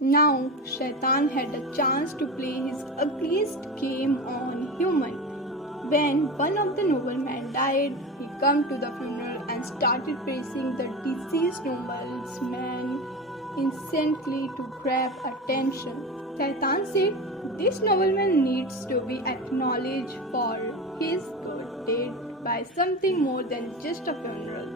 Now, Shaitan had a chance to play his ugliest game on human. When one of the noblemen died, he came to the funeral and started praising the deceased nobleman instantly to grab attention. Shaitan said, "This nobleman needs to be acknowledged for his good deed by something more than just a funeral."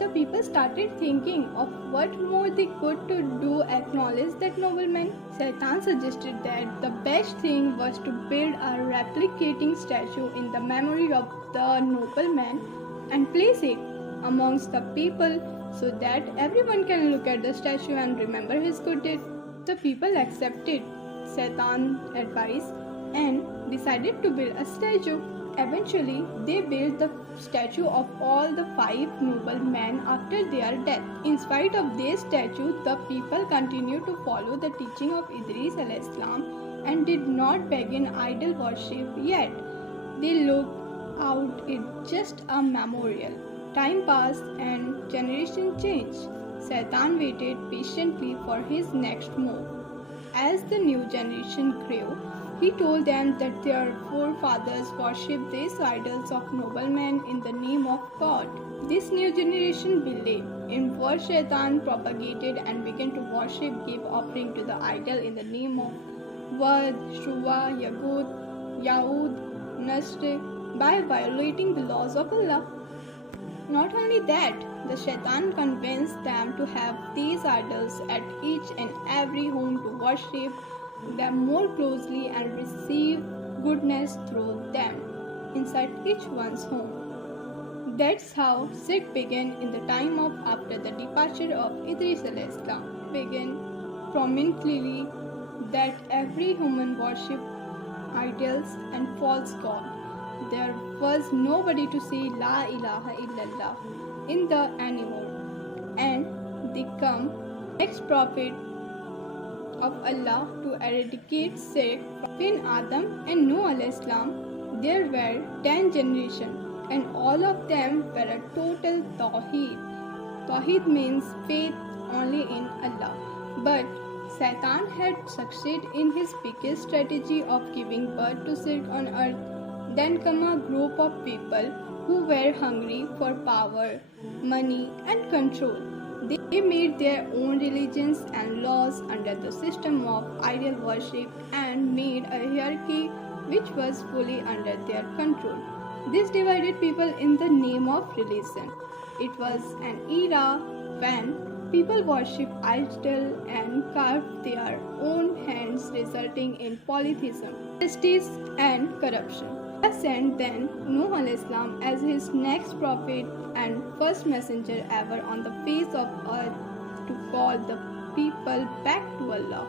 The people started thinking of what more they could to do acknowledge that nobleman. Satan suggested that the best thing was to build a replicating statue in the memory of the nobleman and place it amongst the people so that everyone can look at the statue and remember his good deed. The people accepted Satan's advice and decided to build a statue. Eventually, they built the statue of all the five noblemen after their death. In spite of their statue, the people continued to follow the teaching of Idris al-Islam and did not begin idol worship yet. They looked out it just a memorial. Time passed and generation changed. Satan waited patiently for his next move. As the new generation grew, he told them that their forefathers worshipped these idols of noblemen in the name of God. This new generation believed in what Shaitan propagated and began to worship, give offering to the idol in the name of Wad, Shuva, Yahud, Nasr by violating the laws of Allah. Not only that, the Shaitan convinced them to have these idols at each and every home to worship them more closely and receive goodness through them inside each one's home. That's how shirk began in the time of after the departure of Idris al-Islam. Began prominently that every human worshipped idols and false god. There was nobody to say La ilaha illallah in the anymore. And they come next prophet of Allah to eradicate shirk. Between Adam and Noah al-Islam, there were 10 generations and all of them were a total Tawheed. Tawheed means faith only in Allah. But Satan had succeeded in his biggest strategy of giving birth to shirk on earth. Then come a group of people who were hungry for power, money and control. They made their own religions and laws under the system of idol worship and made a hierarchy which was fully under their control. This divided people in the name of religion. It was an era when people worshipped idols and carved their own hands, resulting in polytheism, injustice and corruption. Allah sent then Noah al-Islam as his next prophet and first messenger ever on the face of earth to call the people back to Allah.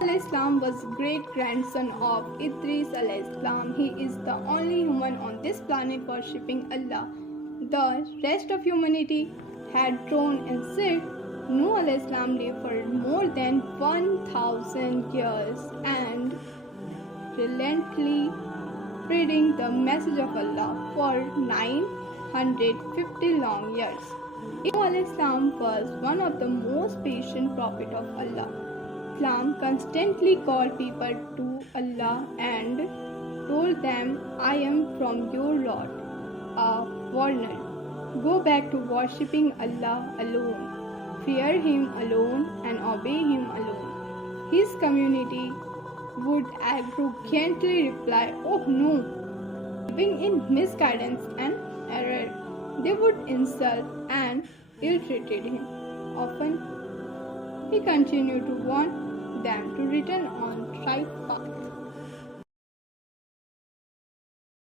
Al-Islam was great-grandson of Idris al-Islam. He is the only human on this planet worshipping Allah. The rest of humanity had thrown in shirk. Noah al-Islam lived for more than 1,000 years and relentlessly spreading the message of Allah for 950 long years. Noah al-Islam was one of the most patient prophet of Allah. Islam constantly called people to Allah and told them, "I am from your Lord, a warner. Go back to worshipping Allah alone. Fear Him alone and obey Him alone." His community would arrogantly reply, "Oh no," living in misguidance and error. They would insult and ill-treated him. Often, he continued to warn them to return on right path.